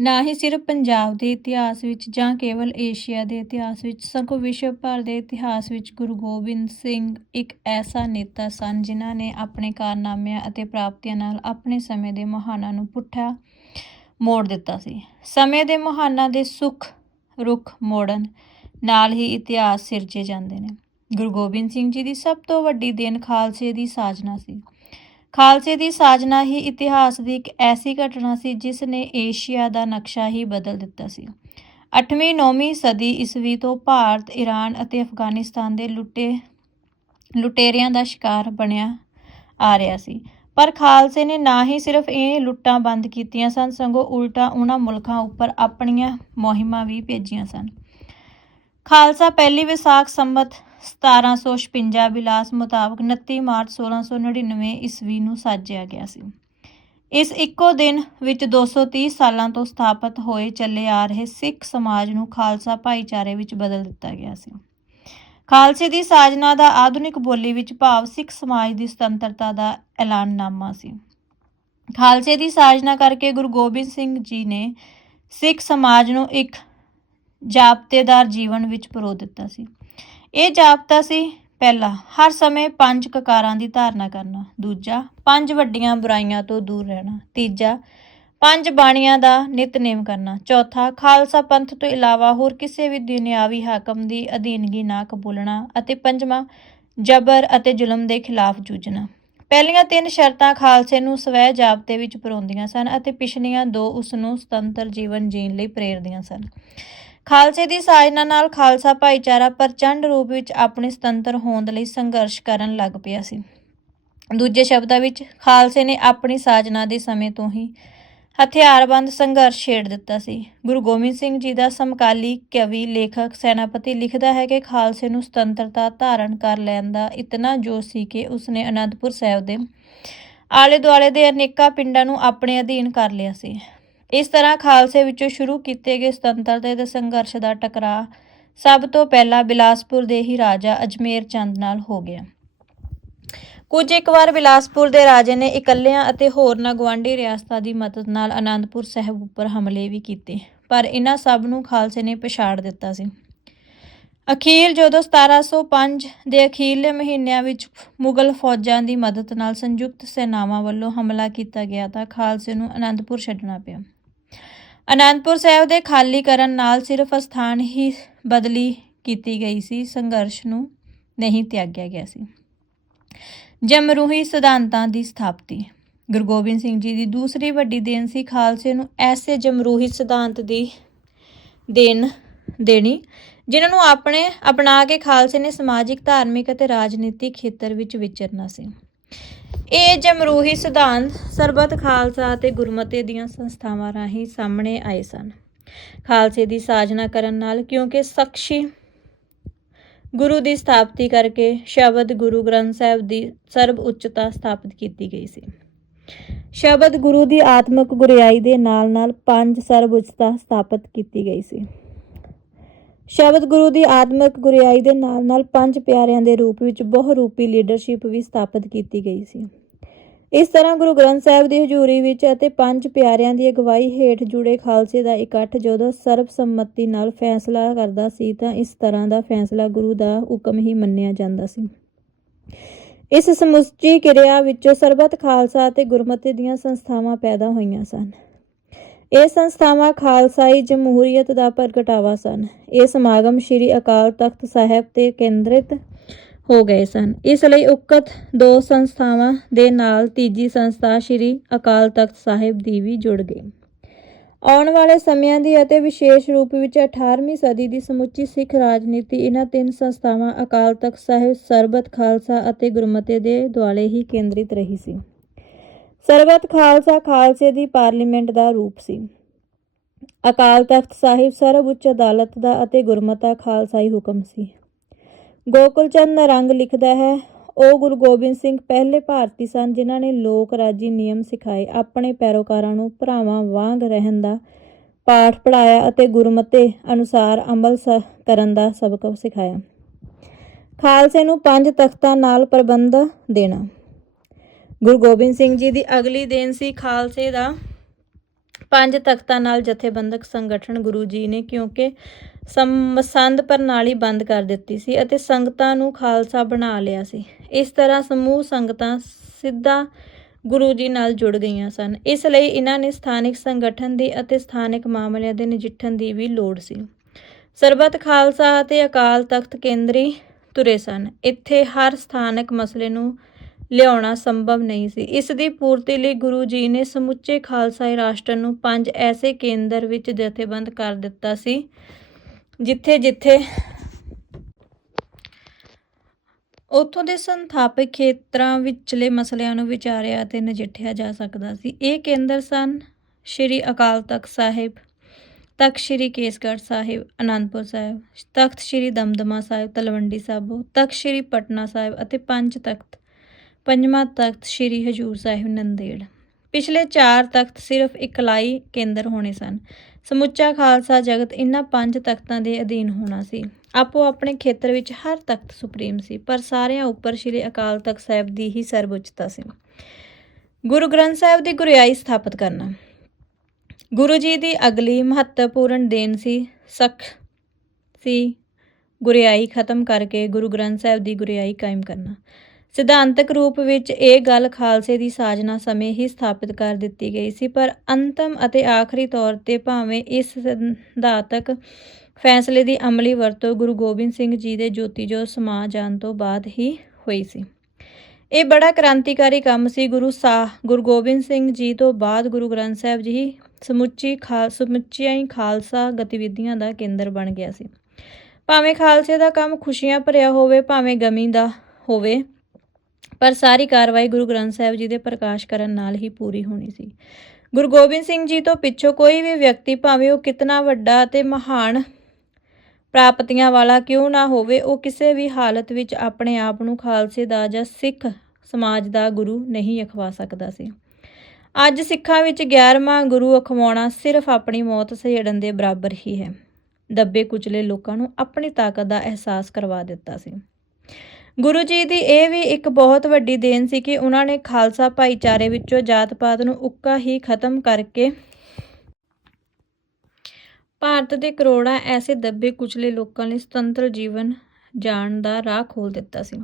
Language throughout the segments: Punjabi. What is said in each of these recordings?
ਨਾ ਹੀ ਸਿਰਫ ਪੰਜਾਬ ਦੇ ਇਤਿਹਾਸ ਵਿੱਚ ਜਾਂ ਕੇਵਲ ਏਸ਼ੀਆ ਦੇ ਇਤਿਹਾਸ ਵਿੱਚ, ਸਗੋਂ ਵਿਸ਼ਵ ਭਰ ਦੇ ਇਤਿਹਾਸ ਵਿੱਚ ਗੁਰੂ ਗੋਬਿੰਦ ਸਿੰਘ ਇੱਕ ਐਸਾ ਨੇਤਾ ਸਨ ਜਿਨ੍ਹਾਂ ਨੇ ਆਪਣੇ ਕਾਰਨਾਮਿਆਂ ਅਤੇ ਪ੍ਰਾਪਤੀਆਂ ਨਾਲ ਆਪਣੇ ਸਮੇਂ ਦੇ ਮਹਾਨਾਂ ਨੂੰ ਪੁੱਠਾ ਮੋੜ ਦਿੱਤਾ ਸੀ। ਸਮੇਂ ਦੇ ਮਹਾਨਾਂ ਦੇ ਸੁਖ ਰੁਖ ਮੋੜਨ ਨਾਲ ਹੀ ਇਤਿਹਾਸ ਸਿਰਜੇ ਜਾਂਦੇ ਨੇ। ਗੁਰੂ ਗੋਬਿੰਦ ਸਿੰਘ ਜੀ ਦੀ ਸਭ ਤੋਂ ਵੱਡੀ ਦੇਣ ਖਾਲਸੇ ਦੀ ਸਾਜਨਾ ਸੀ। ਖਾਲਸੇ ਦੀ ਸਾਜਨਾ ਹੀ ਇਤਿਹਾਸ ਦੀ ਇੱਕ ਐਸੀ ਘਟਨਾ ਸੀ ਜਿਸ ਨੇ ਏਸ਼ੀਆ ਦਾ ਨਕਸ਼ਾ ਹੀ ਬਦਲ ਦਿੱਤਾ ਸੀ। 8ਵੀਂ 9ਵੀਂ ਸਦੀ ਈਸਵੀ ਤੋਂ ਭਾਰਤ, ਈਰਾਨ ਅਤੇ ਅਫਗਾਨਿਸਤਾਨ ਦੇ ਲੁੱਟੇ, ਲੁਟੇਰਿਆਂ ਦਾ ਸ਼ਿਕਾਰ ਬਣਿਆ ਆ ਰਿਹਾ ਸੀ। ਪਰ ਖਾਲਸੇ ਨੇ ਨਾ ਹੀ ਸਿਰਫ ਇਹ ਲੁੱਟਾਂ ਬੰਦ ਕੀਤੀਆਂ ਸਨ, ਸਗੋਂ ਉਲਟਾ ਉਹਨਾਂ ਮੁਲਕਾਂ ਉੱਪਰ ਆਪਣੀਆਂ ਮੁਹਿੰਮਾਂ ਵੀ ਭੇਜੀਆਂ ਸਨ। ਖਾਲਸਾ ਪਹਿਲੀ ਵਿਸਾਖ ਸੰਮਤ 1756 ਬਿਲਾਸ ਮੁਤਾਬਕ 29 ਮਾਰਚ 1699 ਈਸਵੀ ਨੂੰ ਸਾਜਿਆ ਗਿਆ ਸੀ। ਇਸ ਇੱਕੋ ਦਿਨ ਵਿੱਚ 230 ਸਾਲਾਂ ਤੋਂ ਸਥਾਪਿਤ ਹੋਏ ਚੱਲੇ ਆ ਰਹੇ ਸਿੱਖ ਸਮਾਜ ਨੂੰ ਖਾਲਸਾ ਭਾਈਚਾਰੇ ਵਿੱਚ ਬਦਲ ਦਿੱਤਾ ਗਿਆ ਸੀ। ਖਾਲਸੇ ਦੀ ਸਾਜਨਾ ਦਾ ਆਧੁਨਿਕ ਬੋਲੀ ਵਿੱਚ ਭਾਵ ਸਿੱਖ ਸਮਾਜ ਦੀ ਸੁਤੰਤਰਤਾ ਦਾ ਐਲਾਨਨਾਮਾ ਸੀ। ਖਾਲਸੇ ਦੀ ਸਾਜਨਾ ਕਰਕੇ ਗੁਰੂ ਗੋਬਿੰਦ ਸਿੰਘ ਜੀ ਨੇ ਸਿੱਖ ਸਮਾਜ ਨੂੰ ਇੱਕ ਜਾਪਤੇਦਾਰ ਜੀਵਨ ਵਿੱਚ ਪਰੋ ਦਿੱਤਾ ਸੀ। ਇਹ ਜਾਪਤਾ ਸੀ ਪਹਿਲਾ, ਹਰ ਸਮੇਂ ਪੰਜ ਕਕਾਰਾਂ ਦੀ ਧਾਰਨਾ ਕਰਨਾ। ਦੂਜਾ, ਪੰਜ ਵੱਡੀਆਂ ਬੁਰਾਈਆਂ ਤੋਂ ਦੂਰ ਰਹਿਣਾ। ਤੀਜਾ, ਪੰਜ ਬਾਣੀਆਂ ਦਾ ਨਿਤਨੇਮ ਕਰਨਾ। ਚੌਥਾ, ਖਾਲਸਾ ਪੰਥ ਤੋਂ ਇਲਾਵਾ ਹੋਰ ਕਿਸੇ ਵੀ ਦੁਨਿਆਵੀ ਹਾਕਮ ਦੀ ਅਧੀਨਗੀ ਨਾ ਕਬੂਲਣਾ। ਅਤੇ ਪੰਜਵਾਂ, ਜਬਰ ਅਤੇ ਜ਼ੁਲਮ ਦੇ ਖਿਲਾਫ ਜੂਝਣਾ। ਪਹਿਲੀਆਂ ਤਿੰਨ ਸ਼ਰਤਾਂ ਖਾਲਸੇ ਨੂੰ ਸਵੈ ਜਾਬਤੇ ਵਿੱਚ ਪਰੋਂਦੀਆਂ ਸਨ ਅਤੇ ਪਿਛਲੀਆਂ ਦੋ ਉਸ ਨੂੰ ਸੁਤੰਤਰ ਜੀਵਨ ਜੀਣ ਲਈ ਪ੍ਰੇਰਦੀਆਂ ਸਨ। ਖਾਲਸੇ ਦੀ ਸਾਜਨਾ ਨਾਲ ਖਾਲਸਾ ਭਾਈਚਾਰਾ ਪ੍ਰਚੰਡ ਰੂਪ ਵਿੱਚ ਆਪਣੇ ਸੁਤੰਤਰ ਹੋਂਦ ਲਈ ਸੰਘਰਸ਼ ਕਰਨ ਲੱਗ ਪਿਆ ਸੀ। ਦੂਜੇ ਸ਼ਬਦਾਂ ਵਿੱਚ, ਖਾਲਸੇ ਨੇ ਆਪਣੀ ਸਾਜਨਾ ਦੇ ਸਮੇਂ ਤੋਂ ਹੀ ਹਥਿਆਰਬੰਦ ਸੰਘਰਸ਼ ਛੇੜ ਦਿੱਤਾ ਸੀ। ਗੁਰੂ ਗੋਬਿੰਦ ਸਿੰਘ ਜੀ ਦਾ ਸਮਕਾਲੀ ਕਵੀ, ਲੇਖਕ, ਸੈਨਾਪਤੀ ਲਿਖਦਾ ਹੈ ਕਿ ਖਾਲਸੇ ਨੂੰ ਸੁਤੰਤਰਤਾ ਧਾਰਨ ਕਰ ਲੈਣ ਦਾ ਇਤਨਾ ਜੋਸ਼ ਸੀ ਕਿ ਉਸਨੇ ਅਨੰਦਪੁਰ ਸਾਹਿਬ ਦੇ ਆਲੇ ਦੁਆਲੇ ਦੇ ਅਨੇਕਾਂ ਪਿੰਡਾਂ ਨੂੰ ਆਪਣੇ ਅਧੀਨ ਕਰ ਲਿਆ ਸੀ। ਇਸ ਤਰ੍ਹਾਂ ਖਾਲਸੇ ਵਿੱਚੋਂ ਸ਼ੁਰੂ ਕੀਤੇ ਗਏ ਸੁਤੰਤਰਤਾ ਦੇ ਸੰਘਰਸ਼ ਦਾ ਟਕਰਾਅ ਸਭ ਤੋਂ ਪਹਿਲਾਂ ਬਿਲਾਸਪੁਰ ਦੇ ਹੀ ਰਾਜਾ ਅਜਮੇਰ ਚੰਦ ਨਾਲ ਹੋ ਗਿਆ। ਕੁਝ ਇੱਕ ਵਾਰ ਬਿਲਾਸਪੁਰ ਦੇ ਰਾਜੇ ਨੇ ਇਕੱਲਿਆਂ ਅਤੇ ਹੋਰਨਾਂ ਗਵਾਂਢੀ ਰਿਆਸਤਾਂ ਦੀ ਮਦਦ ਨਾਲ ਆਨੰਦਪੁਰ ਸਾਹਿਬ ਉੱਪਰ ਹਮਲੇ ਵੀ ਕੀਤੇ, ਪਰ ਇਹਨਾਂ ਸਭ ਨੂੰ ਖਾਲਸੇ ਨੇ ਪਛਾੜ ਦਿੱਤਾ ਸੀ। ਅਖੀਰ ਜਦੋਂ 1705 ਦੇ ਅਖੀਰਲੇ ਮਹੀਨਿਆਂ ਵਿੱਚ ਮੁਗਲ ਫੌਜਾਂ ਦੀ ਮਦਦ ਨਾਲ ਸੰਯੁਕਤ ਸੈਨਾਵਾਂ ਵੱਲੋਂ ਹਮਲਾ ਕੀਤਾ ਗਿਆ ਤਾਂ ਖਾਲਸੇ ਨੂੰ ਆਨੰਦਪੁਰ ਛੱਡਣਾ ਪਿਆ। ਅਨੰਦਪੁਰ ਸਾਹਿਬ ਦੇ ਖਾਲੀ ਕਰਨ ਨਾਲ ਸਿਰਫ ਸਥਾਨ ਹੀ ਬਦਲੀ ਕੀਤੀ ਗਈ ਸੀ, ਸੰਘਰਸ਼ ਨੂੰ ਨਹੀਂ ਤਿਆਗਿਆ ਗਿਆ ਸੀ। ਜਮਰੂਹੀ ਸਿਧਾਂਤਾਂ ਦੀ ਸਥਾਪਤੀ। ਗੁਰੂ ਗੋਬਿੰਦ ਸਿੰਘ ਜੀ ਦੀ ਦੂਸਰੀ ਵੱਡੀ ਦੇਣ ਸੀ ਖਾਲਸੇ ਨੂੰ ਐਸੇ ਜਮਰੂਹੀ ਸਿਧਾਂਤ ਦੀ ਦੇਣ ਦੇਣੀ, ਜਿਨ੍ਹਾਂ ਨੂੰ ਆਪਣੇ ਅਪਣਾ ਕੇ ਖਾਲਸੇ ਨੇ ਸਮਾਜਿਕ, ਧਾਰਮਿਕ ਅਤੇ ਰਾਜਨੀਤਿਕ ਖੇਤਰ ਵਿੱਚ ਵਿਚਰਨਾ ਸੀ। ਇਹ ਜਮਰੂਹੀ ਸਿਧਾਂਤ ਸਰਬੱਤ ਖਾਲਸਾ ਅਤੇ ਗੁਰਮਤੇ ਦੀਆਂ ਸੰਸਥਾਵਾਂ ਰਾਹੀਂ ਸਾਹਮਣੇ ਆਏ ਸਨ। ਖਾਲਸੇ ਦੀ ਸਾਜਨਾ ਕਰਨ ਨਾਲ ਕਿਉਂਕਿ ਸਖਸ਼ੀ ਗੁਰੂ ਦੀ ਸਥਾਪਤੀ ਕਰਕੇ ਸ਼ਬਦ ਗੁਰੂ ਗ੍ਰੰਥ ਸਾਹਿਬ ਦੀ ਸਰਬ ਉੱਚਤਾ ਸਥਾਪਿਤ ਕੀਤੀ ਗਈ ਸੀ। ਸ਼ਬਦ ਗੁਰੂ ਦੀ ਆਤਮਿਕ ਗੁਰਿਆਈ ਦੇ ਨਾਲ-ਨਾਲ ਪੰਜ ਸਰਬ ਉੱਚਤਾ ਸਥਾਪਿਤ ਕੀਤੀ ਗਈ ਸੀ। ਸ਼ਬਦ ਗੁਰੂ ਦੀ ਆਤਮਿਕ ਗੁਰਿਆਈ ਦੇ ਨਾਲ-ਨਾਲ ਪੰਜ ਪਿਆਰਿਆਂ ਦੇ ਰੂਪ ਵਿੱਚ ਬਹੁ ਰੂਪੀ ਲੀਡਰਸ਼ਿਪ ਵੀ ਸਥਾਪਿਤ ਕੀਤੀ ਗਈ ਸੀ। ਇਸ ਤਰ੍ਹਾਂ ਗੁਰੂ ਗ੍ਰੰਥ ਸਾਹਿਬ ਦੀ ਹਜ਼ੂਰੀ ਵਿੱਚ ਅਤੇ ਪੰਜ ਪਿਆਰਿਆਂ ਦੀ ਅਗਵਾਈ ਹੇਠ ਜੁੜੇ ਖਾਲਸੇ ਦਾ ਇਕੱਠ ਜਦੋਂ ਸਰਬਸੰਮਤੀ ਨਾਲ ਫੈਸਲਾ ਕਰਦਾ ਸੀ ਤਾਂ ਇਸ ਤਰ੍ਹਾਂ ਦਾ ਫੈਸਲਾ ਗੁਰੂ ਦਾ ਹੁਕਮ ਹੀ ਮੰਨਿਆ ਜਾਂਦਾ ਸੀ। ਇਸ ਸਮੁੱਚੀ ਕਿਰਿਆ ਵਿੱਚੋਂ ਸਰਬੱਤ ਖਾਲਸਾ ਅਤੇ ਗੁਰਮਤਿ ਦੀਆਂ ਸੰਸਥਾਵਾਂ ਪੈਦਾ ਹੋਈਆਂ ਸਨ। ਇਹ ਸੰਸਥਾਵਾਂ ਖਾਲਸਾਈ ਜਮਹੂਰੀਅਤ ਦਾ ਪ੍ਰਗਟਾਵਾ ਸਨ। ਇਹ ਸਮਾਗਮ ਸ੍ਰੀ ਅਕਾਲ ਤਖਤ ਸਾਹਿਬ ਤੇ ਕੇਂਦਰਿਤ ਹੋ ਗਏ ਸਨ। ਇਸ ਲਈ ਉਕਤ ਦੋ ਸੰਸਥਾਵਾਂ ਦੇ ਨਾਲ ਤੀਜੀ ਸੰਸਥਾ ਸ੍ਰੀ ਅਕਾਲ ਤਖਤ ਸਾਹਿਬ ਦੀ ਵੀ ਜੁੜ ਗਈ। ਆਉਣ ਵਾਲੇ ਸਮਿਆਂ ਦੀ ਅਤੇ ਵਿਸ਼ੇਸ਼ ਰੂਪ ਵਿੱਚ 18ਵੀਂ ਸਦੀ ਦੀ ਸਮੁੱਚੀ ਸਿੱਖ ਰਾਜਨੀਤੀ ਇਹਨਾਂ ਤਿੰਨ ਸੰਸਥਾਵਾਂ ਅਕਾਲ ਤਖਤ ਸਾਹਿਬ, ਸਰਬਤ ਖਾਲਸਾ ਅਤੇ ਗੁਰਮਤਿ ਦੇ ਦੁਆਲੇ ਹੀ ਕੇਂਦਰਿਤ ਰਹੀ ਸੀ। ਸਰਬਤ ਖਾਲਸਾ, ਖਾਲਸੇ ਦੀ ਪਾਰਲੀਮੈਂਟ ਦਾ ਰੂਪ ਸੀ। ਅਕਾਲ ਤਖਤ ਸਾਹਿਬ ਸਰਬ ਉੱਚ ਅਦਾਲਤ ਦਾ ਅਤੇ ਗੁਰਮਤਾ ਖਾਲਸਾਈ ਹੁਕਮ ਸੀ। ਗੋਕੁਲਚੰਦ ਨਰੰਗ ਲਿਖਦਾ ਹੈ, ਉਹ ਗੁਰੂ ਗੋਬਿੰਦ ਸਿੰਘ ਪਹਿਲੇ ਭਾਰਤੀ ਸਨ ਜਿਨ੍ਹਾਂ ਨੇ ਲੋਕ ਰਾਜੀ ਨਿਯਮ ਸਿਖਾਏ, ਆਪਣੇ ਪੈਰੋਕਾਰਾਂ ਨੂੰ ਭਰਾਵਾਂ ਵਾਂਗ ਰਹਿਣ ਦਾ ਪਾਠ ਪੜਾਇਆ ਅਤੇ ਗੁਰਮਤੇ ਅਨੁਸਾਰ ਅਮਲ ਸ- ਕਰਨ ਦਾ ਸਬਕ ਸਿਖਾਇਆ। ਖਾਲਸੇ ਨੂੰ ਪੰਜ ਤਖਤਾਂ ਨਾਲ ਪ੍ਰਬੰਧ ਦੇਣਾ। ਗੁਰੂ ਗੋਬਿੰਦ ਸਿੰਘ ਜੀ ਦੀ ਅਗਲੀ ਦੇਣ ਸੀ ਖਾਲਸੇ ਦਾ। ਪੰਜ ਤਖਤਾਂ ਨਾਲ ਜਥੇਬੰਦਕ ਸੰਗਠਨ ਗੁਰੂ ਜੀ ਨੇ ਕਿਉਂਕਿ ਸਮਸੰਦ ਪ੍ਰਣਾਲੀ ਬੰਦ ਕਰ ਦਿੱਤੀ ਸੀ ਅਤੇ ਸੰਗਤਾਂ ਨੂੰ ਖਾਲਸਾ ਬਣਾ ਲਿਆ ਸੀ। ਇਸ ਤਰ੍ਹਾਂ ਸਮੂਹ ਸੰਗਤਾਂ ਸਿੱਧਾ ਗੁਰੂ ਜੀ ਨਾਲ ਜੁੜ ਗਈਆਂ ਸਨ। ਇਸ ਲਈ ਇਹਨਾਂ ਨੇ ਸਥਾਨਕ ਸੰਗਠਨ ਦੀ ਅਤੇ ਸਥਾਨਕ ਮਾਮਲਿਆਂ ਦੇ ਨਜਿੱਠਣ ਦੀ ਵੀ ਲੋੜ ਸੀ। ਸਰਬੱਤ ਖਾਲਸਾ ਅਤੇ ਅਕਾਲ ਤਖਤ ਕੇਂਦਰੀ ਤੁਰੇ ਸਨ। ਇੱਥੇ ਹਰ ਸਥਾਨਕ ਮਸਲੇ ਨੂੰ ਲਿਆਉਣਾ ਸੰਭਵ ਨਹੀਂ ਸੀ। ਇਸ ਦੀ ਪੂਰਤੀ ਲਈ ਗੁਰੂ ਜੀ ਨੇ ਸਮੁੱਚੇ ਖਾਲਸਾਈ ਰਾਸ਼ਟਰ ਨੂੰ ਪੰਜ ਐਸੇ ਕੇਂਦਰ ਵਿੱਚ ਜਥੇਬੰਦ ਕਰ ਦਿੱਤਾ ਸੀ, ਜਿੱਥੇ ਜਿੱਥੇ ਉੱਥੋਂ ਦੇ ਸੰਥਾਪਕ ਖੇਤਰਾਂ ਵਿਚਲੇ ਮਸਲਿਆਂ ਨੂੰ ਵਿਚਾਰਿਆ ਅਤੇ ਨਜਿੱਠਿਆ ਜਾ ਸਕਦਾ ਸੀ। ਇਹ ਕੇਂਦਰ ਸਨ ਸ਼੍ਰੀ ਅਕਾਲ ਤਖਤ ਸਾਹਿਬ, ਤਖਤ ਸ਼੍ਰੀ ਕੇਸਗੜ੍ਹ ਸਾਹਿਬ, ਅਨੰਦਪੁਰ ਸਾਹਿਬ, ਤਖਤ ਸ਼੍ਰੀ ਦਮਦਮਾ ਸਾਹਿਬ, ਤਲਵੰਡੀ ਸਾਬੋ, ਤਖਤ ਸ਼੍ਰੀ ਪਟਨਾ ਸਾਹਿਬ ਅਤੇ ਪੰਜ ਤਖਤ ਪੰਜਵਾਂ ਤਖਤ ਸ਼੍ਰੀ ਹਜੂਰ ਸਾਹਿਬ ਨੰਦੇੜ। ਪਿਛਲੇ ਚਾਰ ਤਖਤ ਸਿਰਫ ਇਕਲਾਈ ਕੇਂਦਰ ਹੋਣੇ ਸਨ। ਸਮੁੱਚਾ ਖਾਲਸਾ ਜਗਤ ਇਨ੍ਹਾਂ ਪੰਜ ਤਖਤਾਂ ਦੇ ਅਧੀਨ ਹੋਣਾ ਸੀ। ਆਪੋ ਆਪਣੇ ਖੇਤਰ ਵਿੱਚ ਹਰ ਤਖਤ ਸੁਪਰੀਮ ਸੀ, ਪਰ ਸਾਰਿਆਂ ਉੱਪਰ ਸ਼੍ਰੀ ਅਕਾਲ ਤਖਤ ਸਾਹਿਬ ਦੀ ਹੀ ਸਰਵਉੱਚਤਾ ਸੀ। ਗੁਰੂ ਗ੍ਰੰਥ ਸਾਹਿਬ ਦੀ ਗੁਰਿਆਈ ਸਥਾਪਿਤ ਕਰਨਾ। ਗੁਰੂ ਜੀ ਦੀ ਅਗਲੀ ਮਹੱਤਵਪੂਰਨ ਦੇਣ ਸੀ, ਸਖ ਸੀ, ਗੁਰਿਆਈ ਖਤਮ ਕਰਕੇ ਗੁਰੂ ਗ੍ਰੰਥ ਸਾਹਿਬ ਦੀ ਗੁਰਿਆਈ ਕਾਇਮ ਕਰਨਾ। ਸਿਧਾਂਤਕ ਰੂਪ ਵਿੱਚ ਇਹ ਗੱਲ ਖਾਲਸੇ ਦੀ ਸਾਜਨਾ ਸਮੇਂ ਹੀ ਸਥਾਪਿਤ ਕਰ ਦਿੱਤੀ ਗਈ ਸੀ, ਪਰ ਅੰਤਮ ਅਤੇ ਆਖਰੀ ਤੌਰ ਤੇ ਭਾਵੇਂ ਇਸ ਸਿਧਾਂਤਕ ਫੈਸਲੇ ਦੀ ਅਮਲੀ ਵਰਤੋਂ ਗੁਰੂ ਗੋਬਿੰਦ ਸਿੰਘ ਜੀ ਦੇ ਜੋਤੀ ਜੋਤ ਸਮਾ ਜਾਣ ਤੋਂ ਬਾਅਦ ਹੀ ਹੋਈ ਸੀ। ਇਹ ਬੜਾ ਕ੍ਰਾਂਤੀਕਾਰੀ ਕੰਮ ਸੀ। ਗੁਰੂ ਸਾ ਗੁਰੂ ਗੋਬਿੰਦ ਸਿੰਘ ਜੀ ਤੋਂ ਬਾਅਦ ਗੁਰੂ ਗ੍ਰੰਥ ਸਾਹਿਬ ਜੀ ਸਮੁੱਚੀ ਖਾਲ, ਸਮੁੱਚੀਆਂ ਹੀ ਖਾਲਸਾ ਗਤੀਵਿਧੀਆਂ ਦਾ ਕੇਂਦਰ ਬਣ ਗਿਆ ਸੀ। ਭਾਵੇਂ ਖਾਲਸੇ ਦਾ ਕੰਮ ਖੁਸ਼ੀਆਂ ਭਰਿਆ ਹੋਵੇ, ਭਾਵੇਂ ਗਮੀ ਦਾ ਹੋਵੇ ਪਰ ਸਾਰੀ ਕਾਰਵਾਈ ਗੁਰੂ ਗ੍ਰੰਥ ਸਾਹਿਬ ਜੀ ਦੇ ਪ੍ਰਕਾਸ਼ ਕਰਨ ਨਾਲ ਹੀ ਪੂਰੀ ਹੋਣੀ ਸੀ। ਗੁਰੂ ਗੋਬਿੰਦ ਸਿੰਘ ਜੀ ਤੋਂ ਪਿੱਛੋਂ ਕੋਈ ਵੀ ਵਿਅਕਤੀ ਭਾਵੇਂ ਉਹ ਕਿਤਨਾ ਵੱਡਾ ਅਤੇ ਮਹਾਨ ਪ੍ਰਾਪਤੀਆਂ ਵਾਲਾ ਕਿਉਂ ਨਾ ਹੋਵੇ, ਉਹ ਕਿਸੇ ਵੀ ਹਾਲਤ ਵਿੱਚ ਆਪਣੇ ਆਪ ਨੂੰ ਖਾਲਸੇ ਦਾ ਜਾਂ ਸਿੱਖ ਸਮਾਜ ਦਾ ਗੁਰੂ ਨਹੀਂ ਅਖਵਾ ਸਕਦਾ ਸੀ। ਅੱਜ ਸਿੱਖਾਂ ਵਿੱਚ 11ਵਾਂ ਗੁਰੂ ਅਖਵਾਉਣਾ ਸਿਰਫ ਆਪਣੀ ਮੌਤ ਸਹਿੜਨ ਦੇ ਬਰਾਬਰ ਹੀ ਹੈ। ਦੱਬੇ ਕੁਚਲੇ ਲੋਕਾਂ ਨੂੰ ਆਪਣੀ ਤਾਕਤ ਦਾ ਅਹਿਸਾਸ ਕਰਵਾ ਦਿੱਤਾ ਸੀ। ਗੁਰੂ ਜੀ ਦੀ ਇਹ ਵੀ ਇੱਕ ਬਹੁਤ ਵੱਡੀ ਦੇਣ ਸੀ ਕਿ ਉਹਨਾਂ ਨੇ ਖਾਲਸਾ ਭਾਈਚਾਰੇ ਵਿੱਚੋਂ ਜਾਤ-ਪਾਤ ਨੂੰ ਉੱਕਾ ਹੀ ਖਤਮ ਕਰਕੇ ਭਾਰਤ ਦੇ ਕਰੋੜਾਂ ਐਸੇ ਦੱਬੇ ਕੁਚਲੇ ਲੋਕਾਂ ਲਈ ਸੁਤੰਤਰ ਜੀਵਨ ਜਾਣ ਦਾ ਰਾਹ ਖੋਲ ਦਿੱਤਾ ਸੀ।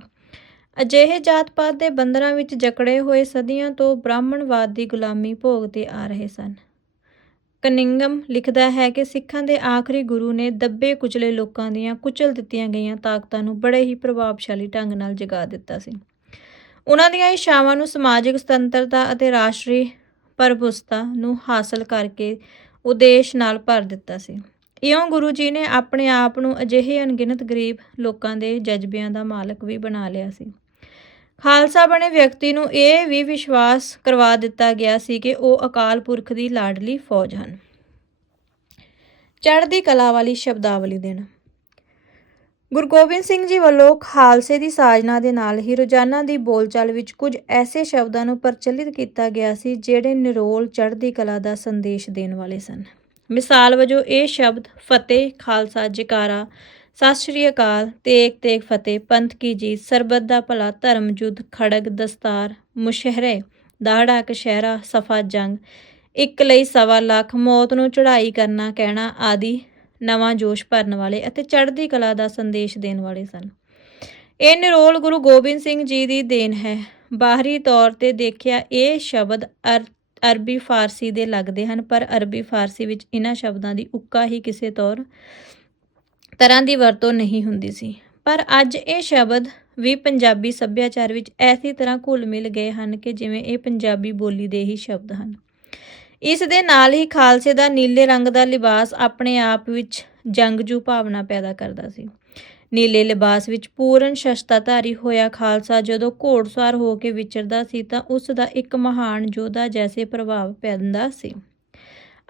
ਅਜਿਹੇ ਜਾਤ-ਪਾਤ ਦੇ ਬੰਦਰਾਂ ਵਿੱਚ ਜਕੜੇ ਹੋਏ ਸਦੀਆਂ ਤੋਂ ਬ੍ਰਾਹਮਣਵਾਦ ਦੀ ਗੁਲਾਮੀ ਭੋਗਦੇ ਆ ਰਹੇ ਸਨ। ਕਨਿੰਗਮ ਲਿਖਦਾ ਹੈ ਕਿ ਸਿੱਖਾਂ ਦੇ ਆਖਰੀ ਗੁਰੂ ਨੇ ਦੱਬੇ ਕੁਚਲੇ ਲੋਕਾਂ ਦੀਆਂ ਕੁਚਲ ਦਿੱਤੀਆਂ ਗਈਆਂ ਤਾਕਤਾਂ ਨੂੰ ਬੜੇ ਹੀ ਪ੍ਰਭਾਵਸ਼ਾਲੀ ਢੰਗ ਨਾਲ ਜਗਾ ਦਿੱਤਾ ਸੀ। ਉਹਨਾਂ ਦੀਆਂ ਇਸ਼ਾਵਾਂ ਨੂੰ ਸਮਾਜਿਕ ਸੁਤੰਤਰਤਾ ਅਤੇ ਰਾਸ਼ਟਰੀ ਪਰਭੁਸਤਾ ਨੂੰ ਹਾਸਲ ਕਰਕੇ ਉਦੇਸ਼ ਨਾਲ ਭਰ ਦਿੱਤਾ ਸੀ। ਇਉਂ ਗੁਰੂ ਜੀ ਨੇ ਆਪਣੇ ਆਪ ਨੂੰ ਅਜਿਹੇ ਅਣਗਿਣਤ ਗਰੀਬ ਲੋਕਾਂ ਦੇ ਜਜ਼ਬਿਆਂ ਦਾ ਮਾਲਕ ਵੀ ਬਣਾ ਲਿਆ ਸੀ। ਖਾਲਸਾ ਬਣੇ ਵਿਅਕਤੀ ਨੂੰ ਇਹ ਵੀ ਵਿਸ਼ਵਾਸ ਕਰਵਾ ਦਿੱਤਾ ਗਿਆ ਸੀ ਕਿ ਉਹ ਅਕਾਲ ਪੁਰਖ ਦੀ ਲਾਡਲੀ ਫੌਜ ਹਨ। ਚੜ੍ਹਦੀ ਕਲਾ ਵਾਲੀ ਸ਼ਬਦਾਵਲੀ ਦੇਣਾ ਗੁਰੂ ਗੋਬਿੰਦ ਸਿੰਘ ਜੀ ਵੱਲੋਂ ਖਾਲਸੇ ਦੀ ਸਾਜਨਾ ਦੇ ਨਾਲ ਹੀ ਰੋਜ਼ਾਨਾ ਦੀ ਬੋਲਚਾਲ ਵਿੱਚ ਕੁਝ ਐਸੇ ਸ਼ਬਦਾਂ ਨੂੰ ਪ੍ਰਚਲਿਤ ਕੀਤਾ ਗਿਆ ਸੀ ਜਿਹੜੇ ਨਿਰੋਲ ਚੜ੍ਹਦੀ ਕਲਾ ਦਾ ਸੰਦੇਸ਼ ਦੇਣ ਵਾਲੇ ਸਨ। ਮਿਸਾਲ ਵਜੋਂ ਇਹ ਸ਼ਬਦ ਫਤਿਹ, ਖਾਲਸਾ, ਜਕਾਰਾ ਸਤਿ ਸ਼੍ਰੀ ਅਕਾਲ। ਤੇਗ ਤੇਗ ਫਤਿਹ। ਪੰਥ ਕੀ ਜੀਤ। ਸਰਬੱਤ ਦਾ ਭਲਾ ਧਰਮ ਜੁਦ ਖੜਗ, ਦਸਤਾਰ, ਮੁਸ਼ਹਰੇ ਦਾੜਾ ਕਸ਼ਹਿਰਾ ਸਫਾ ਜੰਗ। ਇੱਕ ਲਈ ਸਵਾ ਲੱਖ ਮੌਤ ਨੂੰ ਚੜ੍ਹਾਈ ਕਰਨਾ, ਕਹਿਣਾ ਆਦਿ ਨਵਾਂ ਜੋਸ਼ ਭਰਨ ਵਾਲੇ ਅਤੇ ਚੜ੍ਹਦੀ ਕਲਾ ਦਾ ਸੰਦੇਸ਼ ਦੇਣ ਵਾਲੇ ਸਨ। ਇਹ ਨਿਰੋਲ ਗੁਰੂ ਗੋਬਿੰਦ ਸਿੰਘ ਜੀ ਦੀ ਦੇਣ ਹੈ। ਬਾਹਰੀ ਤੌਰ ਤੇ ਦੇਖਿਆ ਇਹ ਸ਼ਬਦ ਅਰ, ਅਰਬੀ ਫਾਰਸੀ ਦੇ ਲੱਗਦੇ ਹਨ, ਪਰ ਅਰਬੀ ਫਾਰਸੀ ਵਿੱਚ ਇਹਨਾਂ ਸ਼ਬਦਾਂ ਦੀ ਉੱਕਾ ਹੀ ਕਿਸੇ ਤੌਰ ਤਰ੍ਹਾਂ ਦੀ ਵਰਤੋਂ ਨਹੀਂ ਹੁੰਦੀ ਸੀ। ਪਰ ਅੱਜ ਇਹ ਸ਼ਬਦ ਵੀ ਪੰਜਾਬੀ ਸੱਭਿਆਚਾਰ ਵਿੱਚ ਐਸੀ ਤਰ੍ਹਾਂ ਘੁਲ ਮਿਲ ਗਏ ਹਨ ਕਿ ਜਿਵੇਂ ਇਹ ਪੰਜਾਬੀ ਬੋਲੀ ਦੇ ਹੀ ਸ਼ਬਦ ਹਨ। ਇਸ ਦੇ ਨਾਲ ਹੀ ਖਾਲਸੇ ਦਾ ਨੀਲੇ ਰੰਗ ਦਾ ਲਿਬਾਸ ਆਪਣੇ ਆਪ ਵਿੱਚ ਜੰਗਜੂ ਭਾਵਨਾ ਪੈਦਾ ਕਰਦਾ ਸੀ। ਨੀਲੇ ਲਿਬਾਸ ਵਿੱਚ ਪੂਰਨ ਸ਼ਸਤਾਧਾਰੀ ਹੋਇਆ ਖਾਲਸਾ ਜਦੋਂ ਘੋੜਸਵਾਰ ਹੋ ਕੇ ਵਿਚਰਦਾ ਸੀ ਤਾਂ ਉਸ ਦਾ ਇੱਕ ਮਹਾਨ ਯੋਧਾ ਜੈਸੇ ਪ੍ਰਭਾਵ ਪੈਂਦਾ ਸੀ।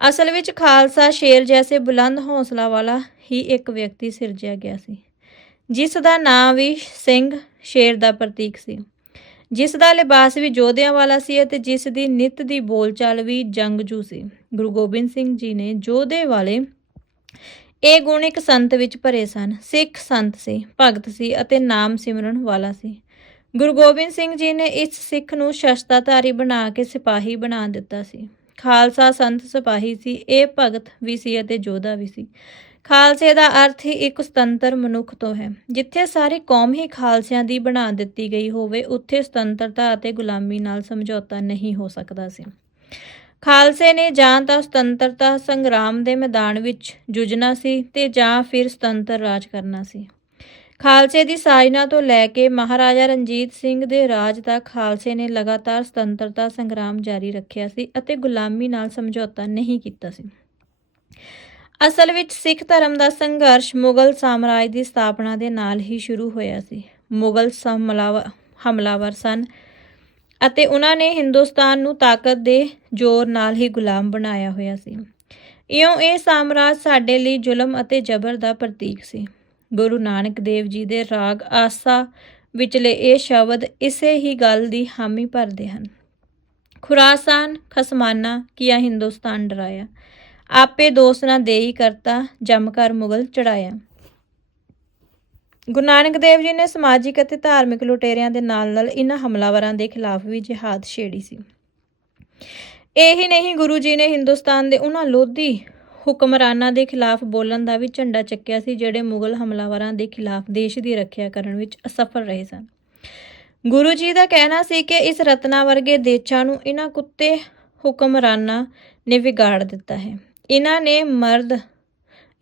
ਅਸਲ ਵਿੱਚ ਖਾਲਸਾ ਸ਼ੇਰ ਜੈਸੇ ਬੁਲੰਦ ਹੌਸਲਾ ਵਾਲਾ ਹੀ ਇੱਕ ਵਿਅਕਤੀ ਸਿਰਜਿਆ ਗਿਆ ਸੀ, ਜਿਸ ਦਾ ਨਾਂ ਵੀ ਸਿੰਘ ਸ਼ੇਰ ਦਾ ਪ੍ਰਤੀਕ ਸੀ। ਜਿਸ ਦਾ ਲਿਬਾਸ ਵੀ ਯੋਧਿਆਂ ਵਾਲਾ ਸੀ ਅਤੇ ਜਿਸ ਦੀ ਨਿਤ ਦੀ ਬੋਲਚਾਲ ਵੀ ਜੰਗਜੂ ਸੀ। ਗੁਰੂ ਗੋਬਿੰਦ ਸਿੰਘ ਜੀ ਨੇ ਯੋਧੇ ਵਾਲੇ ਇਹ ਗੁਣ ਇੱਕ ਸੰਤ ਵਿੱਚ ਭਰੇ ਸਨ। ਸਿੱਖ ਸੰਤ ਸੀ, ਭਗਤ ਸੀ ਅਤੇ ਨਾਮ ਸਿਮਰਨ ਵਾਲਾ ਸੀ। ਗੁਰੂ ਗੋਬਿੰਦ ਸਿੰਘ ਜੀ ਨੇ ਇਸ ਸਿੱਖ ਨੂੰ ਸ਼ਸਤਾਧਾਰੀ ਬਣਾ ਕੇ ਸਿਪਾਹੀ ਬਣਾ ਦਿੱਤਾ ਸੀ। ਖਾਲਸਾ ਸੰਤ ਸਿਪਾਹੀ ਸੀ, ਇਹ ਭਗਤ ਵੀ ਸੀ ਅਤੇ ਯੋਧਾ ਵੀ ਸੀ। ਖਾਲਸੇ ਦਾ ਅਰਥ ਹੀ ਇੱਕ ਸੁਤੰਤਰ ਮਨੁੱਖ ਤੋਂ ਹੈ। ਜਿੱਥੇ ਸਾਰੀ ਕੌਮ ਹੀ ਖਾਲਸਿਆਂ ਦੀ ਬਣਾ ਦਿੱਤੀ ਗਈ ਹੋਵੇ, ਉੱਥੇ ਸੁਤੰਤਰਤਾ ਅਤੇ ਗੁਲਾਮੀ ਨਾਲ ਸਮਝੌਤਾ ਨਹੀਂ ਹੋ ਸਕਦਾ ਸੀ। ਖਾਲਸੇ ਨੇ ਜਾਂ ਤਾਂ ਸੁਤੰਤਰਤਾ ਸੰਗਰਾਮ ਦੇ ਮੈਦਾਨ ਵਿੱਚ ਜੂਝਣਾ ਸੀ ਤੇ ਜਾਂ ਫਿਰ ਸੁਤੰਤਰ ਰਾਜ ਕਰਨਾ ਸੀ। ਖਾਲਸੇ ਦੀ ਸਾਜਨਾ ਤੋਂ ਲੈ ਕੇ ਮਹਾਰਾਜਾ ਰਣਜੀਤ ਸਿੰਘ ਦੇ ਰਾਜ ਤੱਕ ਖਾਲਸੇ ਨੇ ਲਗਾਤਾਰ ਸੁਤੰਤਰਤਾ ਸੰਗਰਾਮ ਜਾਰੀ ਰੱਖਿਆ ਸੀ ਅਤੇ ਗੁਲਾਮੀ ਨਾਲ ਸਮਝੌਤਾ ਨਹੀਂ ਕੀਤਾ ਸੀ। ਅਸਲ ਵਿੱਚ ਸਿੱਖ ਧਰਮ ਦਾ ਸੰਘਰਸ਼ ਮੁਗਲ ਸਾਮਰਾਜ ਦੀ ਸਥਾਪਨਾ ਦੇ ਨਾਲ ਹੀ ਸ਼ੁਰੂ ਹੋਇਆ ਸੀ। ਮੁਗਲ ਹਮਲਾਵਰ ਹਮਲਾਵਰ ਸਨ ਅਤੇ ਉਹਨਾਂ ਨੇ ਹਿੰਦੁਸਤਾਨ ਨੂੰ ਤਾਕਤ ਦੇ ਜ਼ੋਰ ਨਾਲ ਹੀ ਗੁਲਾਮ ਬਣਾਇਆ ਹੋਇਆ ਸੀ। ਇਉਂ ਇਹ ਸਾਮਰਾਜ ਸਾਡੇ ਲਈ ਜ਼ੁਲਮ ਅਤੇ ਜ਼ਬਰ ਦਾ ਪ੍ਰਤੀਕ ਸੀ। ਗੁਰੂ ਨਾਨਕ ਦੇਵ ਜੀ ਦੇ ਰਾਗ ਆਸਾ ਵਿਚਲੇ ਇਹ ਸ਼ਬਦ ਇਸੇ ਹੀ ਗੱਲ ਦੀ ਹਾਮੀ ਭਰਦੇ ਹਨ। ਖੁਰਾਸਾਨ ਖਸਮਾਨਾ ਕੀਆ ਹਿੰਦੁਸਤਾਨ ਡਰਾਇਆ। ਆਪੇ ਦੋਸ ਨਾ ਦੇਈ ਕਰਤਾ, ਜਮ ਕਰ ਮੁਗਲ ਚੜਾਇਆ। ਗੁਰੂ ਨਾਨਕ ਦੇਵ ਜੀ ਨੇ ਸਮਾਜਿਕ ਅਤੇ ਧਾਰਮਿਕ ਲੁਟੇਰਿਆਂ ਦੇ ਨਾਲ-ਨਾਲ ਇਨ੍ਹਾਂ ਹਮਲਾਵਰਾਂ ਦੇ ਖਿਲਾਫ ਵੀ ਜਿਹਾਦ ਛੇੜੀ ਸੀ। ਇਹੀ ਨਹੀਂ ਗੁਰੂ ਜੀ ਨੇ ਹਿੰਦੁਸਤਾਨ ਦੇ ਉਹਨਾਂ ਲੋਧੀ ਹੁਕਮਰਾਨਾਂ ਦੇ ਖਿਲਾਫ ਬੋਲਣ ਦਾ ਵੀ ਝੰਡਾ ਚੱਕਿਆ ਸੀ, ਜਿਹੜੇ ਮੁਗਲ ਹਮਲਾਵਰਾਂ ਦੇ ਖਿਲਾਫ ਦੇਸ਼ ਦੀ ਰੱਖਿਆ ਕਰਨ ਵਿੱਚ ਅਸਫਲ ਰਹੇ ਸਨ। ਗੁਰੂ ਜੀ ਦਾ ਕਹਿਣਾ ਸੀ ਕਿ ਇਸ ਰਤਨਾ ਵਰਗੇ ਦੇਸ਼ਾਂ ਨੂੰ ਇਹਨਾਂ ਕੁੱਤੇ ਹੁਕਮਰਾਨਾਂ ਨੇ ਵਿਗਾੜ ਦਿੱਤਾ ਹੈ। ਇਹਨਾਂ ਨੇ ਮਰਦ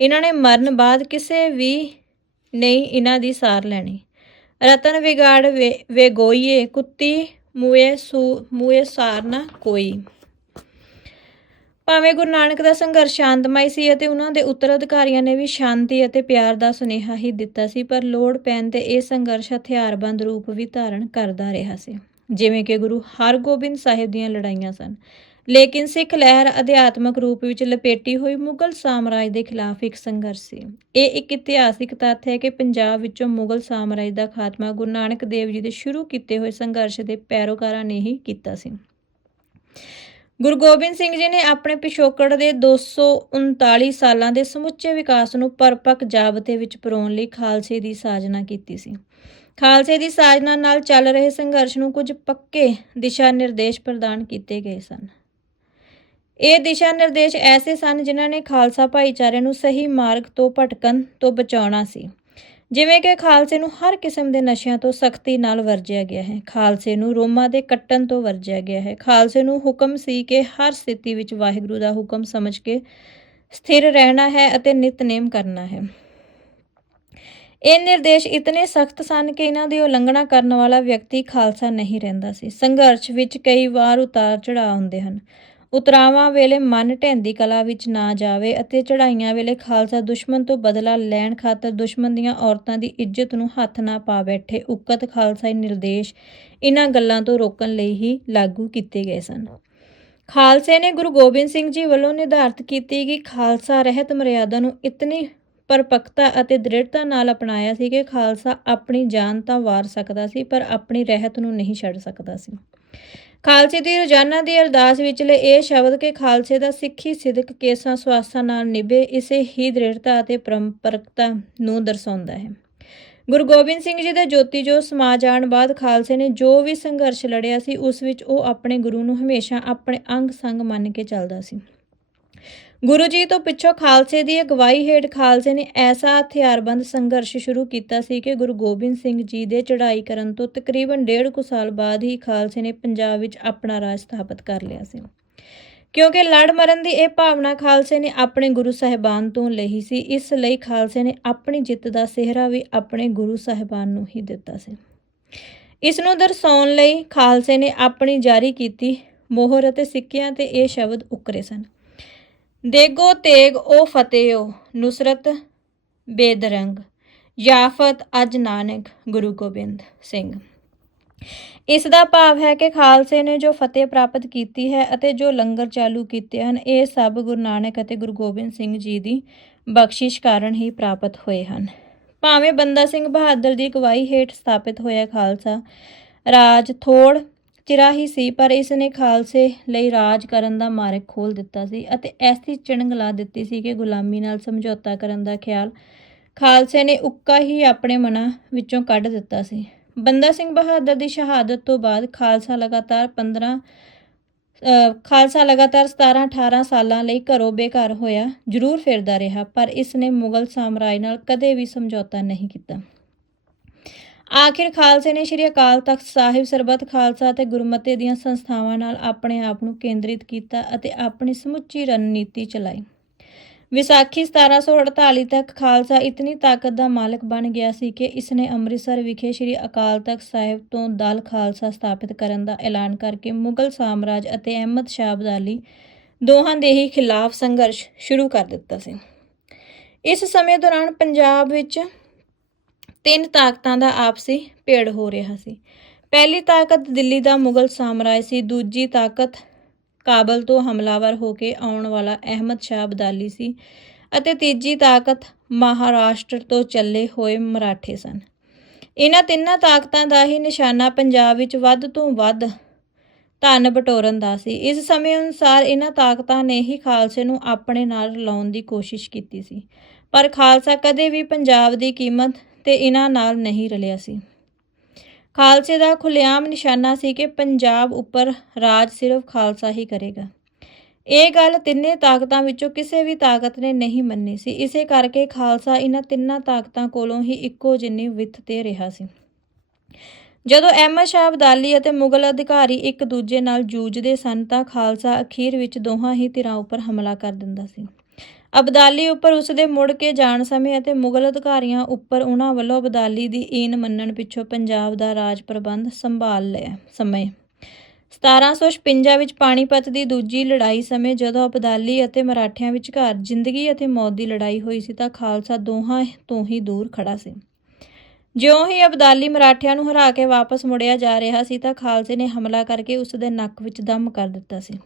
ਇਹਨਾਂ ਨੇ ਮਰਨ ਬਾਅਦ ਕਿਸੇ ਵੀ ਨਹੀਂ ਇਹਨਾਂ ਦੀ ਸਾਰ ਲੈਣੀ। ਰਤਨ ਵਿਗਾੜ ਵੇ ਵੇ ਗੋਈਏ ਕੁੱਤੀ ਮੂਏ ਸੂ ਮੂਏ ਸਾਰ ਨਾ ਕੋਈ। ਭਾਵੇਂ ਗੁਰੂ ਨਾਨਕ ਦਾ ਸੰਘਰਸ਼ ਸ਼ਾਂਤਮਈ ਸੀ ਅਤੇ ਉਹਨਾਂ ਦੇ ਉੱਤਰਾਧਿਕਾਰੀਆਂ ਨੇ ਵੀ ਸ਼ਾਂਤੀ ਅਤੇ ਪਿਆਰ ਦਾ ਸੁਨੇਹਾ ਹੀ ਦਿੱਤਾ ਸੀ, ਪਰ ਲੋੜ ਪੈਣ ਤੇ ਇਹ ਸੰਘਰਸ਼ ਹਥਿਆਰਬੰਦ ਰੂਪ ਵੀ ਧਾਰਨ ਕਰਦਾ ਰਿਹਾ ਸੀ। ਜਿਵੇਂ ਕਿ ਗੁਰੂ ਹਰਗੋਬਿੰਦ ਸਾਹਿਬ ਦੀਆਂ ਲੜਾਈਆਂ ਸਨ। ਲੇਕਿਨ ਸਿੱਖ ਲਹਿਰ ਅਧਿਆਤਮਕ ਰੂਪ ਵਿੱਚ ਲਪੇਟੀ ਹੋਈ ਮੁਗਲ ਸਾਮਰਾਜ ਦੇ ਖਿਲਾਫ ਇੱਕ ਸੰਘਰਸ਼ ਸੀ। ਇਹ ਇੱਕ ਇਤਿਹਾਸਿਕ ਤੱਥ ਹੈ ਕਿ ਪੰਜਾਬ ਵਿੱਚੋਂ ਮੁਗਲ ਸਾਮਰਾਜ ਦਾ ਖਾਤਮਾ ਗੁਰੂ ਨਾਨਕ ਦੇਵ ਜੀ ਦੇ ਸ਼ੁਰੂ ਕੀਤੇ ਹੋਏ ਸੰਘਰਸ਼ ਦੇ ਪੈਰੋਕਾਰਾਂ ਨੇ ਹੀ ਕੀਤਾ ਸੀ। ਗੁਰੂ ਗੋਬਿੰਦ ਸਿੰਘ ਜੀ ਨੇ ਆਪਣੇ ਪਿਛੋਕੜ ਦੇ 239 ਸਾਲਾਂ ਦੇ ਸਮੁੱਚੇ ਵਿਕਾਸ ਨੂੰ ਪਰਪੱਕ ਜਾਬਤੇ ਵਿੱਚ ਪਰੋਣ ਲਈ ਖਾਲਸੇ ਦੀ ਸਾਜਨਾ ਕੀਤੀ ਸੀ। ਖਾਲਸੇ ਦੀ ਸਾਜਨਾ ਨਾਲ ਚੱਲ ਰਹੇ ਸੰਘਰਸ਼ ਨੂੰ ਕੁਝ ਪੱਕੇ ਦਿਸ਼ਾ ਨਿਰਦੇਸ਼ ਪ੍ਰਦਾਨ ਕੀਤੇ ਗਏ ਸਨ। ਇਹ ਦਿਸ਼ਾ ਨਿਰਦੇਸ਼ ਐਸੇ ਸਨ ਜਿਨ੍ਹਾਂ ਨੇ ਖਾਲਸਾ ਭਾਈਚਾਰੇ ਨੂੰ ਸਹੀ ਮਾਰਗ ਤੋਂ ਭਟਕਣ ਤੋਂ ਬਚਾਉਣਾ ਸੀ। ਜਿਵੇਂ ਕਿ ਖਾਲਸੇ ਨੂੰ ਹਰ ਕਿਸਮ ਦੇ ਨਸ਼ਿਆਂ ਤੋਂ ਸਖਤੀ ਨਾਲ ਵਰਜਿਆ ਗਿਆ ਹੈ। ਖਾਲਸੇ ਨੂੰ ਰੋਮਾਂ ਦੇ ਕੱਟਣ ਤੋਂ ਵਰਜਿਆ ਗਿਆ ਹੈ। ਖਾਲਸੇ ਨੂੰ ਹੁਕਮ ਸੀ ਕਿ ਹਰ ਸਥਿਤੀ ਵਿੱਚ ਵਾਹਿਗੁਰੂ ਦਾ ਹੁਕਮ ਸਮਝ ਕੇ ਸਥਿਰ ਰਹਿਣਾ ਹੈ ਅਤੇ ਨਿਤਨੇਮ ਕਰਨਾ ਹੈ। ਇਹ ਨਿਰਦੇਸ਼ ਇਤਨੇ ਸਖਤ ਸਨ ਕਿ ਇਹਨਾਂ ਦੀ ਉਲੰਘਣਾ ਕਰਨ ਵਾਲਾ ਵਿਅਕਤੀ ਖਾਲਸਾ ਨਹੀਂ ਰਹਿੰਦਾ ਸੀ। ਸੰਘਰਸ਼ ਵਿੱਚ ਕਈ ਵਾਰ ਉਤਾਰ ਚੜਾਅ ਹੁੰਦੇ ਹਨ। ਉਤਰਾਵਾਂ ਵੇਲੇ ਮਨ ਢੈਂਦੀ ਕਲਾ ਵਿੱਚ ਨਾ ਜਾਵੇ ਅਤੇ ਚੜਾਈਆਂ ਵੇਲੇ ਖਾਲਸਾ ਦੁਸ਼ਮਣ ਤੋਂ ਬਦਲਾ ਲੈਣ ਖਾਤਰ ਦੁਸ਼ਮਣ ਦੀਆਂ ਔਰਤਾਂ ਦੀ ਇੱਜ਼ਤ ਨੂੰ ਹੱਥ ਨਾ ਪਾ ਬੈਠੇ ਉਕਤ ਖਾਲਸਾਈ ਨਿਰਦੇਸ਼ ਇਹਨਾਂ ਗੱਲਾਂ ਤੋਂ ਰੋਕਣ ਲਈ ਹੀ ਲਾਗੂ ਕੀਤੇ ਗਏ ਸਨ। ਖਾਲਸੇ ਨੇ ਗੁਰੂ ਗੋਬਿੰਦ ਸਿੰਘ ਜੀ ਵੱਲੋਂ ਨਿਰਧਾਰਤ ਕੀਤੀ ਕਿ ਖਾਲਸਾ ਰਹਿਤ ਮਰਿਆਦਾ ਨੂੰ ਇਤਨੀ ਪਰਪੱਕਤਾ ਅਤੇ ਦ੍ਰਿੜਤਾ ਨਾਲ ਅਪਣਾਇਆ ਸੀ ਕਿ ਖਾਲਸਾ ਆਪਣੀ ਜਾਨ ਤਾਂ ਵਾਰ ਸਕਦਾ ਸੀ, ਪਰ ਆਪਣੀ ਰਹਿਤ ਨੂੰ ਨਹੀਂ ਛੱਡ ਸਕਦਾ ਸੀ। ਖਾਲਸੇ ਦੀ ਰੋਜ਼ਾਨਾ ਦੀ ਅਰਦਾਸ ਵਿਚਲੇ ਇਹ ਸ਼ਬਦ ਕਿ ਖਾਲਸੇ ਦਾ ਸਿੱਖੀ ਸਿਦਕ ਕੇਸਾਂ ਸਵਾਸਾਂ ਨਾਲ ਨਿਭੇ, ਇਸੇ ਹੀ ਦ੍ਰਿੜਤਾ ਅਤੇ ਪਰੰਪਰਕਤਾ ਨੂੰ ਦਰਸਾਉਂਦਾ ਹੈ। ਗੁਰੂ ਗੋਬਿੰਦ ਸਿੰਘ ਜੀ ਦੇ ਜੋਤੀ ਜੋ ਸਮਾ ਜਾਣ ਬਾਅਦ ਖਾਲਸੇ ਨੇ ਜੋ ਵੀ ਸੰਘਰਸ਼ ਲੜਿਆ ਸੀ, ਉਸ ਵਿੱਚ ਉਹ ਆਪਣੇ ਗੁਰੂ ਨੂੰ ਹਮੇਸ਼ਾ ਆਪਣੇ ਅੰਗ ਸੰਗ ਮੰਨ ਕੇ ਚੱਲਦਾ ਸੀ। ਗੁਰੂ ਜੀ ਤੋਂ ਪਿੱਛੋਂ ਖਾਲਸੇ ਦੀ ਅਗਵਾਈ ਹੇਠ ਖਾਲਸੇ ਨੇ ਐਸਾ ਹਥਿਆਰਬੰਦ ਸੰਘਰਸ਼ ਸ਼ੁਰੂ ਕੀਤਾ ਸੀ ਕਿ ਗੁਰੂ ਗੋਬਿੰਦ ਸਿੰਘ ਜੀ ਦੇ ਚੜ੍ਹਾਈ ਕਰਨ ਤੋਂ ਤਕਰੀਬਨ ਡੇਢ ਕੁ ਸਾਲ ਬਾਅਦ ਹੀ ਖਾਲਸੇ ਨੇ ਪੰਜਾਬ ਵਿੱਚ ਆਪਣਾ ਰਾਜ ਸਥਾਪਿਤ ਕਰ ਲਿਆ ਸੀ। ਕਿਉਂਕਿ ਲੜ ਮਰਨ ਦੀ ਇਹ ਭਾਵਨਾ ਖਾਲਸੇ ਨੇ ਆਪਣੇ ਗੁਰੂ ਸਾਹਿਬਾਨ ਤੋਂ ਲਈ ਸੀ, ਇਸ ਲਈ ਖਾਲਸੇ ਨੇ ਆਪਣੀ ਜਿੱਤ ਦਾ ਸਿਹਰਾ ਵੀ ਆਪਣੇ ਗੁਰੂ ਸਾਹਿਬਾਨ ਨੂੰ ਹੀ ਦਿੱਤਾ ਸੀ। ਇਸ ਨੂੰ ਦਰਸਾਉਣ ਲਈ ਖਾਲਸੇ ਨੇ ਆਪਣੀ ਜਾਰੀ ਕੀਤੀ ਮੋਹਰ ਅਤੇ ਸਿੱਕਿਆਂ ਤੇ ਇਹ ਸ਼ਬਦ ਉਕਰੇ ਸਨ। ਦੇਗੋ ਤੇਗ ਉਹ ਫਤਿਹੋ ਨੁਸਰਤ ਬੇਦਰੰਗ, ਯਾਫਤ ਅਜ ਨਾਨਕ, ਗੁਰੂ ਗੋਬਿੰਦ ਸਿੰਘ। ਇਸ ਦਾ ਭਾਵ ਹੈ ਕਿ ਖਾਲਸੇ ਨੇ ਜੋ ਫਤਿਹ ਪ੍ਰਾਪਤ ਕੀਤੀ ਹੈ ਅਤੇ ਜੋ ਲੰਗਰ ਚਾਲੂ ਕੀਤੇ ਹਨ, ਇਹ ਸਭ ਗੁਰੂ ਨਾਨਕ ਅਤੇ ਗੁਰੂ ਗੋਬਿੰਦ ਸਿੰਘ ਜੀ ਦੀ ਬਖਸ਼ਿਸ਼ ਕਾਰਨ ਹੀ ਪ੍ਰਾਪਤ ਹੋਏ ਹਨ। ਭਾਵੇਂ ਬੰਦਾ ਸਿੰਘ ਬਹਾਦਰ ਦੀ ਅਗਵਾਈ ਹੇਠ ਸਥਾਪਿਤ ਹੋਇਆ ਖਾਲਸਾ ਰਾਜ ਥੋੜ ਚਿਰਾ ਹੀ ਸੀ, ਪਰ ਇਸ ਨੇ ਖਾਲਸੇ ਲਈ ਰਾਜ ਕਰਨ ਦਾ ਮਾਰਗ ਖੋਲ ਦਿੱਤਾ ਸੀ ਅਤੇ ਐਸੀ ਚਿਣਗ ਲਾ ਦਿੱਤੀ ਸੀ ਕਿ ਗੁਲਾਮੀ ਨਾਲ ਸਮਝੌਤਾ ਕਰਨ ਦਾ ਖਿਆਲ ਖਾਲਸੇ ਨੇ ਉੱਕਾ ਹੀ ਆਪਣੇ ਮਨਾਂ ਵਿੱਚੋਂ ਕੱਢ ਦਿੱਤਾ ਸੀ। ਬੰਦਾ ਸਿੰਘ ਬਹਾਦਰ ਦੀ ਸ਼ਹਾਦਤ ਤੋਂ ਬਾਅਦ ਖਾਲਸਾ ਲਗਾਤਾਰ 15 ਖਾਲਸਾ ਲਗਾਤਾਰ 17-18 ਸਾਲਾਂ ਲਈ ਘਰੋਂ ਬੇਘਰ ਹੋਇਆ ਜ਼ਰੂਰ ਫਿਰਦਾ ਰਿਹਾ, ਪਰ ਇਸ ਨੇ ਮੁਗਲ ਸਾਮਰਾਜ ਨਾਲ ਕਦੇ ਵੀ ਸਮਝੌਤਾ ਨਹੀਂ ਕੀਤਾ। ਆਖਿਰ ਖਾਲਸੇ ਨੇ ਸ਼੍ਰੀ ਅਕਾਲ ਤਖਤ ਸਾਹਿਬ, ਸਰਬੱਤ ਖਾਲਸਾ ਅਤੇ ਗੁਰਮਤਿ ਦੀਆਂ ਸੰਸਥਾਵਾਂ ਨਾਲ ਆਪਣੇ ਆਪ ਨੂੰ ਕੇਂਦਰਿਤ ਕੀਤਾ ਅਤੇ ਆਪਣੀ ਸਮੁੱਚੀ ਰਣਨੀਤੀ ਚਲਾਈ। ਵਿਸਾਖੀ 1748 ਤੱਕ ਖਾਲਸਾ ਇਤਨੀ ਤਾਕਤ ਦਾ ਮਾਲਕ ਬਣ ਗਿਆ ਸੀ ਕਿ ਇਸ ਨੇ ਅੰਮ੍ਰਿਤਸਰ ਵਿਖੇ ਸ੍ਰੀ ਅਕਾਲ ਤਖਤ ਸਾਹਿਬ ਤੋਂ ਦਲ ਖਾਲਸਾ ਸਥਾਪਿਤ ਕਰਨ ਦਾ ਐਲਾਨ ਕਰਕੇ ਮੁਗਲ ਸਾਮਰਾਜ ਅਤੇ ਅਹਿਮਦ ਸ਼ਾਹ ਅਬਦਾਲੀ ਦੋਹਾਂ ਦੇ ਹੀ ਖਿਲਾਫ ਸੰਘਰਸ਼ ਸ਼ੁਰੂ ਕਰ ਦਿੱਤਾ ਸੀ। ਇਸ ਸਮੇਂ ਦੌਰਾਨ ਪੰਜਾਬ ਵਿੱਚ ਤਿੰਨ ਤਾਕਤਾਂ ਦਾ ਆਪਸੀ ਭੇੜ ਹੋ ਰਿਹਾ ਸੀ। ਪਹਿਲੀ ਤਾਕਤ ਦਿੱਲੀ ਦਾ ਮੁਗਲ ਸਾਮਰਾਜ ਸੀ, ਦੂਜੀ ਤਾਕਤ ਕਾਬਲ ਤੋਂ ਹਮਲਾਵਰ ਹੋ ਕੇ ਆਉਣ ਵਾਲਾ ਅਹਿਮਦ ਸ਼ਾਹ ਅਬਦਾਲੀ ਸੀ ਅਤੇ ਤੀਜੀ ਤਾਕਤ ਮਹਾਰਾਸ਼ਟਰ ਤੋਂ ਚੱਲੇ ਹੋਏ ਮਰਾਠੇ ਸਨ। ਇਹਨਾਂ ਤਿੰਨਾਂ ਤਾਕਤਾਂ ਦਾ ਹੀ ਨਿਸ਼ਾਨਾ ਪੰਜਾਬ ਵਿੱਚ ਵੱਧ ਤੋਂ ਵੱਧ ਧਨ ਬਟੋਰਨ ਦਾ ਸੀ। ਇਸ ਸਮੇਂ ਅਨੁਸਾਰ ਇਹਨਾਂ ਤਾਕਤਾਂ ਨੇ ਹੀ ਖਾਲਸੇ ਨੂੰ ਆਪਣੇ ਨਾਲ ਰਲਾਉਣ ਦੀ ਕੋਸ਼ਿਸ਼ ਕੀਤੀ ਸੀ। ਪਰ ਖਾਲਸਾ ਕਦੇ ਵੀ ਪੰਜਾਬ ਦੀ ਕੀਮਤ ਤੇ ਇਹਨਾਂ ਨਾਲ ਨਹੀਂ ਰਲਿਆ ਸੀ। ਖਾਲਸੇ ਦਾ ਖੁੱਲ੍ਹੇਆਮ ਨਿਸ਼ਾਨਾ ਸੀ ਕਿ ਪੰਜਾਬ ਉੱਪਰ ਰਾਜ ਸਿਰਫ ਖਾਲਸਾ ਹੀ ਕਰੇਗਾ। ਇਹ ਗੱਲ ਤਿੰਨੇ ਤਾਕਤਾਂ ਵਿੱਚੋਂ ਕਿਸੇ ਵੀ ਤਾਕਤ ਨੇ ਨਹੀਂ ਮੰਨੀ ਸੀ। ਇਸੇ ਕਰਕੇ ਖਾਲਸਾ ਇਹਨਾਂ ਤਿੰਨਾਂ ਤਾਕਤਾਂ ਕੋਲੋਂ ਹੀ ਇੱਕੋ ਜਿੰਨੀ ਵਿੱਥ ਤੇ ਰਿਹਾ ਸੀ। ਜਦੋਂ ਅਹਿਮਦ ਸ਼ਾਹ ਅਬਦਾਲੀ ਅਤੇ ਮੁਗਲ ਅਧਿਕਾਰੀ ਇੱਕ ਦੂਜੇ ਨਾਲ ਜੂਝਦੇ ਸਨ ਤਾਂ ਖਾਲਸਾ ਅਖੀਰ ਵਿੱਚ ਦੋਹਾਂ ਹੀ ਧਿਰਾਂ ਉੱਪਰ ਹਮਲਾ ਕਰ ਦਿੰਦਾ ਸੀ। ਅਬਦਾਲੀ ਉੱਪਰ ਉਸ ਦੇ ਮੁੜ ਕੇ ਜਾਣ ਸਮੇਂ ਅਤੇ ਮੁਗਲ ਅਧਿਕਾਰੀਆਂ ਉੱਪਰ ਉਹਨਾਂ ਵੱਲੋਂ ਅਬਦਾਲੀ ਦੀ ਈਨ ਮੰਨਣ ਪਿੱਛੋਂ ਪੰਜਾਬ ਦਾ ਰਾਜ ਪ੍ਰਬੰਧ ਸੰਭਾਲ ਲਿਆ ਸਮੇਂ। 1756 ਵਿੱਚ ਪਾਣੀਪਤ ਦੀ ਦੂਜੀ ਲੜਾਈ ਸਮੇਂ ਜਦੋਂ ਅਬਦਾਲੀ ਅਤੇ ਮਰਾਠਿਆਂ ਵਿਚਕਾਰ ਜ਼ਿੰਦਗੀ ਅਤੇ ਮੌਤ ਦੀ ਲੜਾਈ ਹੋਈ ਸੀ ਤਾਂ ਖਾਲਸਾ ਦੋਹਾਂ ਤੋਂ ਹੀ ਦੂਰ ਖੜਾ ਸੀ। ਜਿਉਂ ਹੀ ਅਬਦਾਲੀ ਮਰਾਠਿਆਂ ਨੂੰ ਹਰਾ ਕੇ ਵਾਪਸ ਮੁੜਿਆ ਜਾ ਰਿਹਾ ਸੀ ਤਾਂ ਖਾਲਸੇ ਨੇ ਹਮਲਾ ਕਰਕੇ ਉਸ ਦੇ ਨੱਕ ਵਿੱਚ ਦਮ ਕਰ ਦਿੱਤਾ ਸੀ।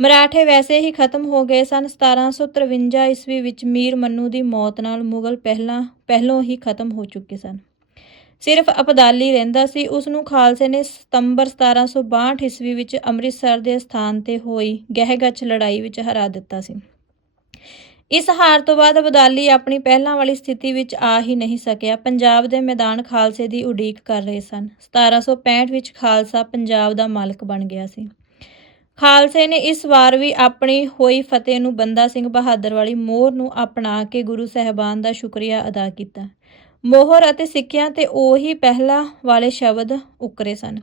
ਮਰਾਠੇ ਵੈਸੇ ਹੀ ਖਤਮ ਹੋ ਗਏ ਸਨ। 1753 ਈਸਵੀ ਵਿੱਚ ਮੀਰ ਮੰਨੂ ਦੀ ਮੌਤ ਨਾਲ ਮੁਗਲ ਪਹਿਲਾਂ, ਪਹਿਲੋਂ ਹੀ ਖਤਮ ਹੋ ਚੁੱਕੇ ਸਨ। ਸਿਰਫ ਅਬਦਾਲੀ ਰਹਿੰਦਾ ਸੀ। ਉਸ ਨੂੰ ਖਾਲਸੇ ਨੇ ਸਤੰਬਰ 1762 ਈਸਵੀ ਵਿੱਚ ਅੰਮ੍ਰਿਤਸਰ ਦੇ ਸਥਾਨ ਤੇ ਹੋਈ ਗਹਿਗੱਚ ਲੜਾਈ ਵਿੱਚ ਹਰਾ ਦਿੱਤਾ ਸੀ। ਇਸ ਹਾਰ ਤੋਂ ਬਾਅਦ ਅਬਦਾਲੀ ਆਪਣੀ ਪਹਿਲਾਂ ਵਾਲੀ ਸਥਿਤੀ ਵਿੱਚ ਆ ਹੀ ਨਹੀਂ ਸਕਿਆ। ਪੰਜਾਬ ਦੇ ਮੈਦਾਨ ਖਾਲਸੇ ਦੀ ਉਡੀਕ ਕਰ ਰਹੇ ਸਨ। 1765 ਵਿੱਚ ਖਾਲਸਾ ਪੰਜਾਬ ਦਾ ਮਾਲਕ ਬਣ ਗਿਆ ਸੀ। ਖਾਲਸੇ ਨੇ ਇਸ ਵਾਰ ਵੀ ਆਪਣੀ ਹੋਈ ਫਤਿਹ ਨੂੰ ਬੰਦਾ ਸਿੰਘ ਬਹਾਦਰ ਵਾਲੀ ਮੋਹਰ ਨੂੰ ਅਪਣਾ ਕੇ ਗੁਰੂ ਸਹਿਬਾਨ ਦਾ ਸ਼ੁਕਰੀਆ ਅਦਾ ਕੀਤਾ। ਮੋਹਰ ਅਤੇ ਸਿੱਕਿਆਂ ਤੇ ਉਹੀ ਪਹਿਲਾ ਵਾਲੇ ਸ਼ਬਦ ਉਕਰੇ ਸਨ।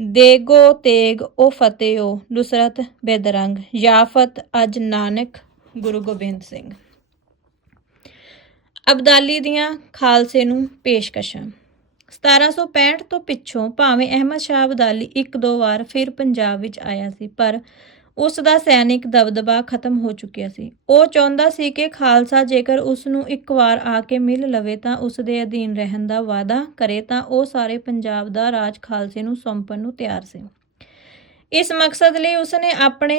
ਦੇਗੋ ਤੇਗ ਉਹ ਫਤਿਹੋ, ਨੁਸਰਤ ਬੇਦਰੰਗ, ਯਾਫਤ ਅਜ ਨਾਨਕ, ਗੁਰੂ ਗੋਬਿੰਦ ਸਿੰਘ। ਅਬਦਾਲੀ ਦੀਆਂ ਖਾਲਸੇ ਨੂੰ ਪੇਸ਼ਕਸ਼ਾਂ। 1765 ਤੋਂ ਪਿੱਛੋਂ ਭਾਵੇਂ ਅਹਿਮਦ ਸ਼ਾਹ ਅਬਦਾਲੀ ਇੱਕ ਦੋ ਵਾਰ ਫਿਰ ਪੰਜਾਬ ਵਿੱਚ ਆਇਆ ਸੀ, ਪਰ ਉਸ ਦਾ ਸੈਨਿਕ ਦਬਦਬਾ ਖਤਮ ਹੋ ਚੁੱਕਿਆ ਸੀ। ਉਹ ਚਾਹੁੰਦਾ ਸੀ ਕਿ ਖਾਲਸਾ ਜੇਕਰ ਉਸ ਨੂੰ ਇੱਕ ਵਾਰ ਆ ਕੇ ਮਿਲ ਲਵੇ ਤਾਂ ਉਸ ਦੇ ਅਧੀਨ ਰਹਿਣ ਦਾ ਵਾਅਦਾ ਕਰੇ ਤਾਂ ਉਹ ਸਾਰੇ ਪੰਜਾਬ ਦਾ ਰਾਜ ਖਾਲਸੇ ਨੂੰ ਸੌਂਪਣ ਨੂੰ ਤਿਆਰ ਸੀ। ਇਸ ਮਕਸਦ ਲਈ ਉਸ ਨੇ ਆਪਣੇ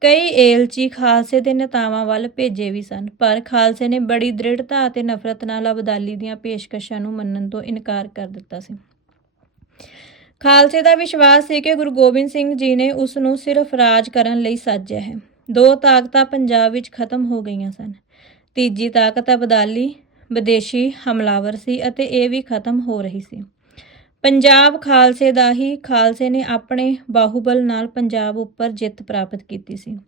ਕਈ ਏਲਚੀ ਖਾਲਸੇ ਦੇ ਨੇਤਾਵਾਂ ਵੱਲ ਭੇਜੇ ਵੀ ਸਨ, ਪਰ ਖਾਲਸੇ ਨੇ ਬੜੀ ਦ੍ਰਿੜਤਾ ਅਤੇ ਨਫ਼ਰਤ ਨਾਲ ਅਬਦਾਲੀ ਦੀਆਂ ਪੇਸ਼ਕਸ਼ਾਂ ਨੂੰ ਮੰਨਣ ਤੋਂ ਇਨਕਾਰ ਕਰ ਦਿੱਤਾ ਸੀ। ਖਾਲਸੇ ਦਾ ਵਿਸ਼ਵਾਸ ਸੀ ਕਿ ਗੁਰੂ ਗੋਬਿੰਦ ਸਿੰਘ ਜੀ ਨੇ ਉਸ ਨੂੰ ਸਿਰਫ ਰਾਜ ਕਰਨ ਲਈ ਸਾਜਿਆ ਹੈ। ਦੋ ਤਾਕਤਾਂ ਪੰਜਾਬ ਵਿੱਚ ਖਤਮ ਹੋ ਗਈਆਂ ਸਨ। ਤੀਜੀ ਤਾਕਤ ਅਬਦਾਲੀ, ਵਿਦੇਸ਼ੀ ਹਮਲਾਵਰ ਸੀ ਅਤੇ ਇਹ ਵੀ ਖਤਮ ਹੋ ਰਹੀ ਸੀ। ਪੰਜਾਬ ਖਾਲਸੇ ਦਾ ਹੀ ਖਾਲਸੇ ਨੇ ਆਪਣੇ ਬਾਹੂਬਲ ਨਾਲ ਪੰਜਾਬ ਉੱਪਰ ਜਿੱਤ ਪ੍ਰਾਪਤ ਕੀਤੀ ਸੀ।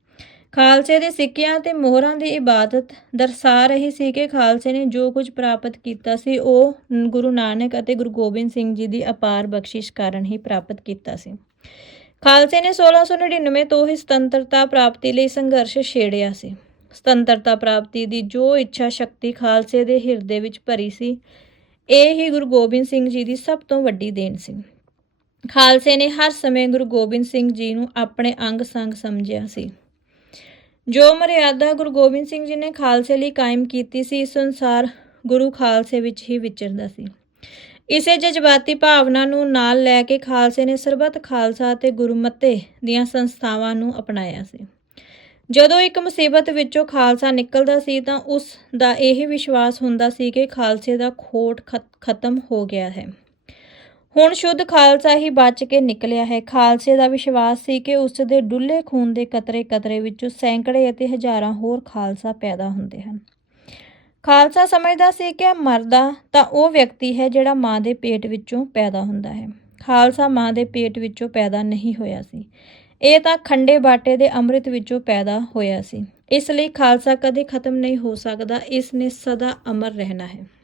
ਖਾਲਸੇ ਦੇ ਸਿੱਕਿਆਂ ਤੇ ਮੋਹਰਾਂ ਦੀ ਇਬਾਦਤ ਦਰਸਾ ਰਹੀ ਸੀ ਕਿ ਖਾਲਸੇ ਨੇ ਜੋ ਕੁਝ ਪ੍ਰਾਪਤ ਕੀਤਾ ਸੀ, ਉਹ ਗੁਰੂ ਨਾਨਕ ਅਤੇ ਗੁਰੂ ਗੋਬਿੰਦ ਸਿੰਘ ਜੀ ਦੀ ਅਪਾਰ ਬਖਸ਼ਿਸ਼ ਕਾਰਨ ਹੀ ਪ੍ਰਾਪਤ ਕੀਤਾ ਸੀ। ਖਾਲਸੇ ਨੇ 1699 ਤੋਂ ਹੀ ਸੁਤੰਤਰਤਾ ਪ੍ਰਾਪਤੀ ਲਈ ਸੰਘਰਸ਼ ਛੇੜਿਆ ਸੀ। ਸੁਤੰਤਰਤਾ ਪ੍ਰਾਪਤੀ ਦੀ ਜੋ ਇੱਛਾ ਸ਼ਕਤੀ ਖਾਲਸੇ ਦੇ ਹਿਰਦੇ ਵਿੱਚ ਭਰੀ ਸੀ ਇਹ ਹੀ ਗੁਰੂ ਗੋਬਿੰਦ ਸਿੰਘ ਜੀ ਦੀ ਸਭ ਤੋਂ ਵੱਡੀ ਦੇਣ ਸੀ। ਖਾਲਸੇ ਨੇ ਹਰ ਸਮੇਂ ਗੁਰੂ ਗੋਬਿੰਦ ਸਿੰਘ ਜੀ ਨੂੰ ਆਪਣੇ ਅੰਗ ਸੰਗ ਸਮਝਿਆ ਸੀ। ਜੋ ਮਰਿਆਦਾ ਗੁਰੂ ਗੋਬਿੰਦ ਸਿੰਘ ਜੀ ਨੇ ਖਾਲਸੇ ਲਈ ਕਾਇਮ ਕੀਤੀ ਸੀ, ਇਸ ਅਨੁਸਾਰ ਗੁਰੂ ਖਾਲਸੇ ਵਿੱਚ ਹੀ ਵਿਚਰਦਾ ਸੀ। ਇਸੇ ਜਜ਼ਬਾਤੀ ਭਾਵਨਾ ਨੂੰ ਨਾਲ ਲੈ ਕੇ ਖਾਲਸੇ ਨੇ ਸਰਬੱਤ ਖਾਲਸਾ ਅਤੇ ਗੁਰਮਤਿ ਦੀਆਂ ਸੰਸਥਾਵਾਂ ਨੂੰ ਅਪਣਾਇਆ ਸੀ। ਜਦੋਂ ਇੱਕ ਮੁਸੀਬਤ ਵਿੱਚੋਂ ਖਾਲਸਾ ਨਿਕਲਦਾ ਸੀ ਤਾਂ ਉਸ ਦਾ ਇਹ ਵਿਸ਼ਵਾਸ ਹੁੰਦਾ ਸੀ ਕਿ ਖਾਲਸੇ ਦਾ ਖੋਟ ਖਤ- ਖਤਮ ਹੋ ਗਿਆ ਹੈ। ਹੁਣ ਸ਼ੁੱਧ ਖਾਲਸਾ ਹੀ ਬਚ ਕੇ ਨਿਕਲਿਆ ਹੈ। ਖਾਲਸੇ ਦਾ ਵਿਸ਼ਵਾਸ ਸੀ ਕਿ ਉਸ ਦੇ ਡੁੱਲੇ ਖੂਨ ਦੇ ਕਤਰੇ ਕਤਰੇ ਵਿੱਚੋਂ ਸੈਂਕੜੇ ਅਤੇ ਹਜ਼ਾਰਾਂ ਹੋਰ ਖਾਲਸਾ ਪੈਦਾ ਹੁੰਦੇ ਹਨ। ਖਾਲਸਾ ਸਮਝਦਾ ਸੀ ਕਿ ਮਰਦਾ ਤਾਂ ਉਹ ਵਿਅਕਤੀ ਹੈ ਜਿਹੜਾ ਮਾਂ ਦੇ ਪੇਟ ਵਿੱਚੋਂ ਪੈਦਾ ਹੁੰਦਾ ਹੈ। ਖਾਲਸਾ ਮਾਂ ਦੇ ਪੇਟ ਵਿੱਚੋਂ ਪੈਦਾ ਨਹੀਂ ਹੋਇਆ ਸੀ। ਇਹ ਤਾਂ ਖੰਡੇ ਬਾਟੇ ਦੇ ਅੰਮ੍ਰਿਤ ਵਿੱਚੋਂ ਪੈਦਾ ਹੋਇਆ ਸੀ। ਇਸ ਲਈ ਖਾਲਸਾ ਕਦੇ ਖਤਮ ਨਹੀਂ ਹੋ ਸਕਦਾ, ਇਸ ਨੇ ਸਦਾ ਅਮਰ ਰਹਿਣਾ ਹੈ।